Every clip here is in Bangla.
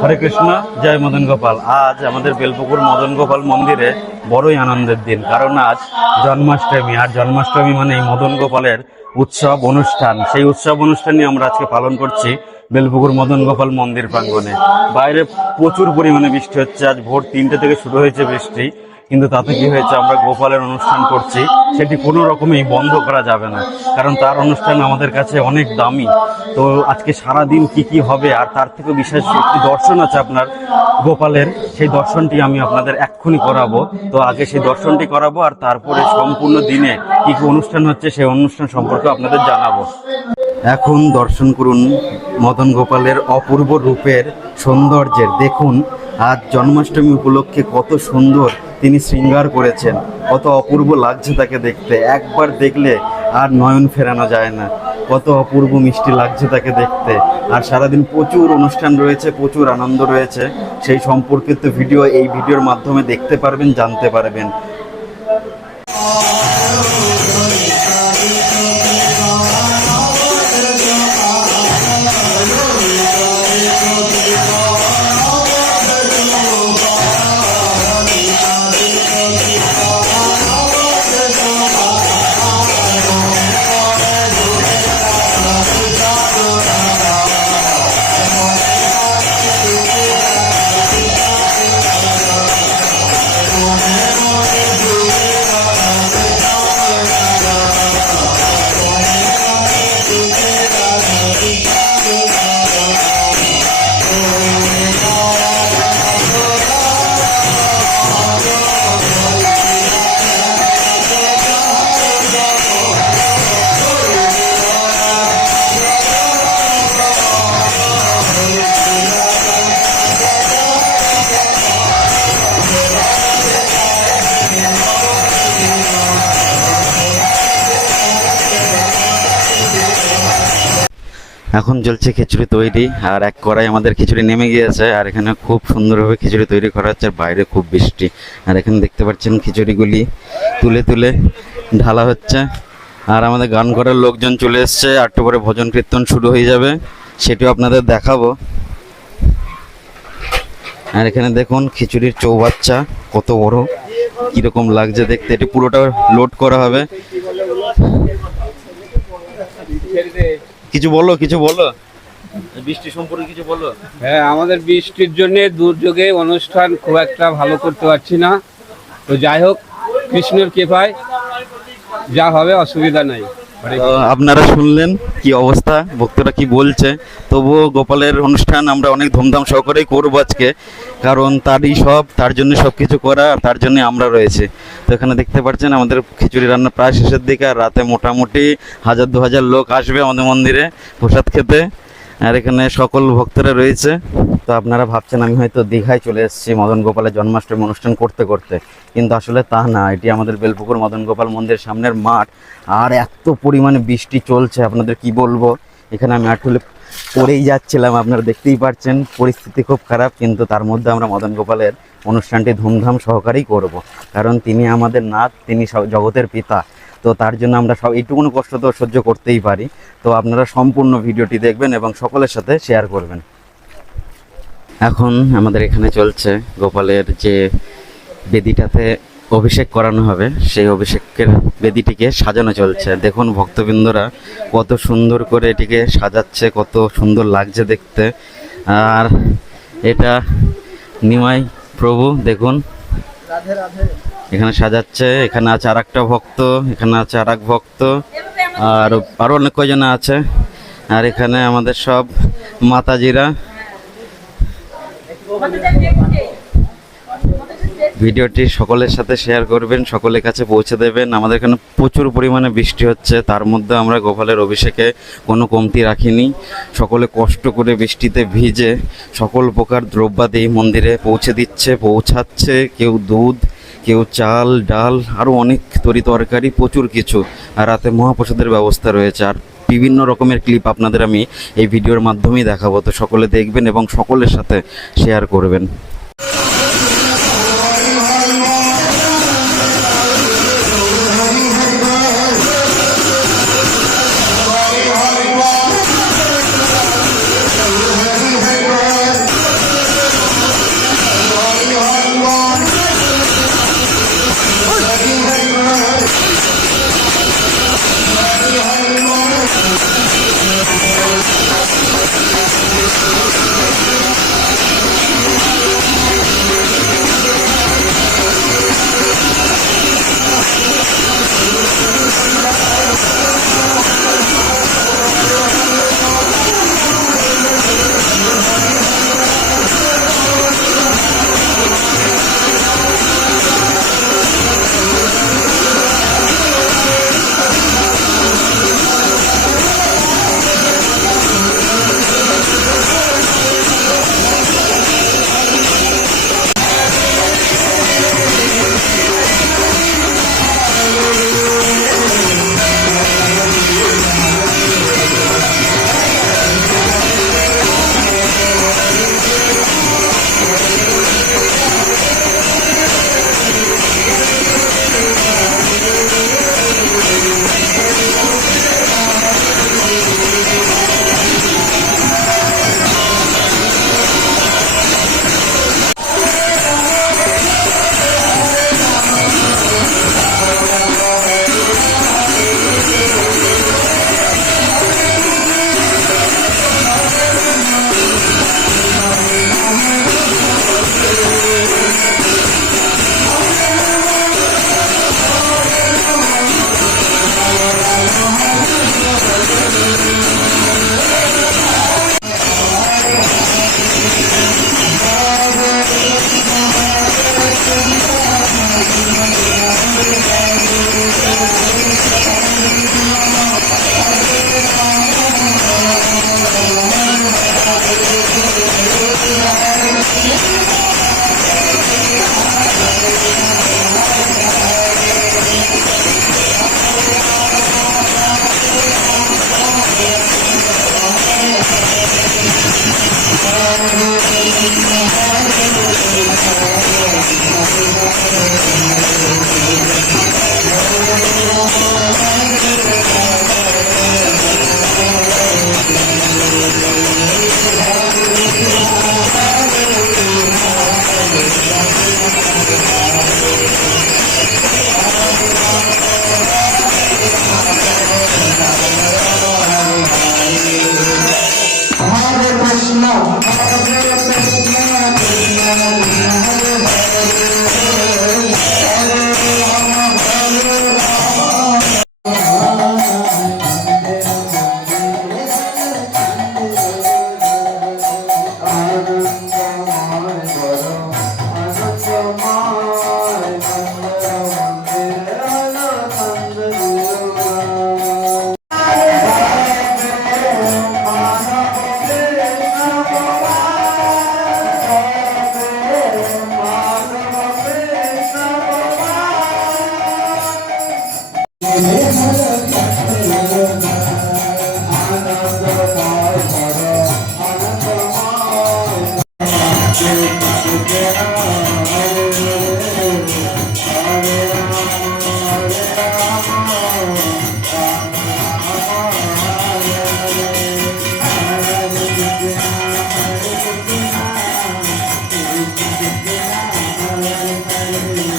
হরে কৃষ্ণ, জয় মদন গোপাল। আজ আমাদের বেলপুকুর মদন গোপাল মন্দিরে বড়ই আনন্দের দিন, কারণ আজ জন্মাষ্টমী, আর জন্মাষ্টমী মানে এই মদন গোপালের উৎসব অনুষ্ঠান। সেই উৎসব অনুষ্ঠানই আমরা আজকে পালন করছি বেলপুকুর মদন গোপাল মন্দির প্রাঙ্গনে বাইরে প্রচুর পরিমাণে বৃষ্টি হচ্ছে, আজ ভোর তিনটে থেকে শুরু হয়েছে বৃষ্টি। কিন্তু তাতে কি হয়েছে, আমরা গোপালের অনুষ্ঠান করছি, সেটি কোনো রকমই বন্ধ করা যাবে না। কারণ তার অনুষ্ঠান আমাদের কাছে অনেক দামি। তো আজকে সারা দিন কি কি হবে, আর তার থেকে বিশেষ একটি দর্শন আছে আপনার গোপালের, সেই দর্শনটি আমি আপনাদের এক্ষুনি করাবো। তো আগে সেই দর্শনটি করাবো, আর তারপরে সম্পূর্ণ দিনে কি কি অনুষ্ঠান হচ্ছে, সেই অনুষ্ঠান সম্পর্কে আপনাদের জানাব। এখন দর্শন করুন মদন গোপালের অপূর্ব রূপের সৌন্দর্যের। দেখুন, আজ জন্মাষ্টমী উপলক্ষে কত সুন্দর তিনি শৃঙ্গার করেছেন। কত অপূর্ব লাগছে তাকে দেখতে। একবার দেখলে আর নয়ন ফেরানো যায় না। কত অপূর্ব মিষ্টি লাগছে তাকে দেখতে। আর সারাদিন প্রচুর অনুষ্ঠান রয়েছে, প্রচুর আনন্দ রয়েছে। সেই সম্পর্কিত ভিডিও এই ভিডিওর মাধ্যমে দেখতে পারবেন, জানতে পারবেন। এখন চলছে খিচুড়ি তৈরি, আর এক কড়াই আমাদের খিচুড়ি নেমে গিয়েছে, আর এখানে খুব সুন্দরভাবে খিচুড়ি তৈরি করা হচ্ছে, আর বাইরে খুব বৃষ্টি। আর এখানে দেখতে পাচ্ছেন খিচুড়িগুলি তুলে তুলে ঢালা হচ্ছে। আর আমাদের গান করার লোকজন চলে এসছে আটটু পরে ভজন কীর্তন শুরু হয়ে যাবে, সেটিও আপনাদের দেখাবো। আর এখানে দেখুন খিচুড়ির চৌবাচ্চা, কত বড়, কীরকম লাগছে দেখতে, এটি পুরোটা লোড করা হবে। কিছু বলো কিছু বলো। বৃষ্টি সম্পর্কে কিছু বলো। হ্যাঁ আমাদের বৃষ্টির জন্য দুর্যোগে অনুষ্ঠান খুব একটা ভালো করতে পারছি না। তো যাই হোক কৃষ্ণের কৃপায় যা হবে অসুবিধা নাই। আপনারা শুনলেন কি অবস্থা, ভক্তরা কি বলছে। তবুও গোপালের অনুষ্ঠান আমরা অনেক ধুমধাম সহকারেই করব আজকে। কারণ তারই সব, তার জন্য সব কিছু করা আর তার জন্য আমরা রয়েছে। তো এখানে দেখতে পাচ্ছেন আমাদের খিচুড়ি রান্না প্রায় শেষের দিকে। আর রাতে মোটামুটি হাজার দু হাজার লোক আসবে আমাদের মন্দিরে প্রসাদ খেতে। আর এখানে সকল ভক্তরা রয়েছে। তো আপনারা ভাবছেন, আমি হয়তো দীঘায় চলে এসেছি মদন গোপালের জন্মাষ্টমী অনুষ্ঠান করতে করতে। কিন্তু আসলে তা না, এটি আমাদের বেলপুকুর মদন গোপাল মন্দিরের সামনের মাঠ। আর এত পরিমাণে বৃষ্টি চলছে, আপনাদের কি বলব? এখানে আমি আসলে পড়েই যাচ্ছিলাম, আপনারা দেখতেই পাচ্ছেন, পরিস্থিতি খুব খারাপ, কিন্তু তার মধ্যে আমরা মদন গোপালের অনুষ্ঠানটি ধুমধাম সহকারেই করব। কারণ তিনি আমাদের নাথ, তিনি জগতের পিতা। তো তার জন্য আমরা সব এইটুকুনো কষ্ট তো সহ্য করতেই পারি। তো আপনারা সম্পূর্ণ ভিডিওটি দেখবেন এবং সকলের সাথে শেয়ার করবেন। এখন আমাদের এখানে চলছে গোপালের যে বেদিটাতে অভিষেক করানো হবে, সেই অভিষেকের বেদিটিকে সাজানো চলছে। দেখুন ভক্তবৃন্দরা কত সুন্দর করে এটিকে সাজাচ্ছে, কত সুন্দর লাগছে দেখতে। আর এটা নিমাই প্রভু, দেখুন। এখানে সাজাচ্ছে এখানে আছে আর একটা ভক্ত এখানে আছে আর এক ভক্ত আর আরও অনেক কয়জন আছে। আর এখানে আমাদের সব মাতাজিরা। ভিডিওটি সকলের সাথে শেয়ার করবেন, সকলের কাছে পৌঁছে দেবেন। আমাদের এখানে প্রচুর পরিমাণে বৃষ্টি হচ্ছে, তার মধ্যে আমরা গোপালের অভিষেকে কোনো কমতি রাখিনি। সকলে কষ্ট করে বৃষ্টিতে ভিজে সকল প্রকার দ্রব্যাদি মন্দিরে পৌঁছে দিচ্ছে, পৌঁছাচ্ছে। কেউ দুধ, কেউ চাল, ডাল আরও অনেক তরি তরকারি, প্রচুর কিছু। আর রাতে মহাপ্রসাদের ব্যবস্থা রয়েছে। আর বিভিন্ন রকমের ক্লিপ আপনাদের আমি এই ভিডিওর মাধ্যমেই দেখাবো। তো সকলে দেখবেন এবং সকলের সাথে শেয়ার করবেন।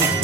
you.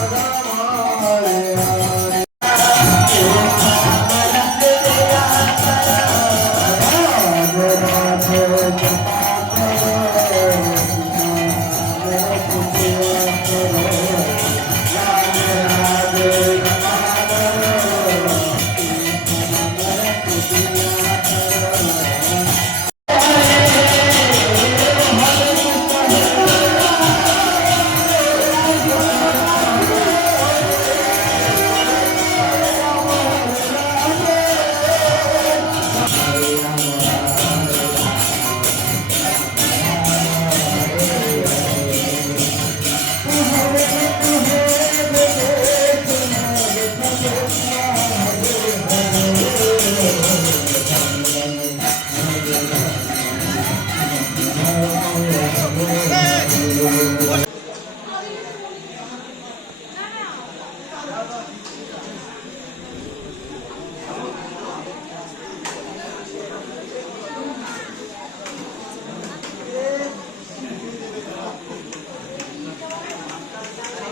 Father.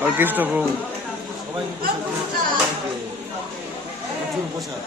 আর কৃষ্ণ প্রভু সবাই প্রসাদ।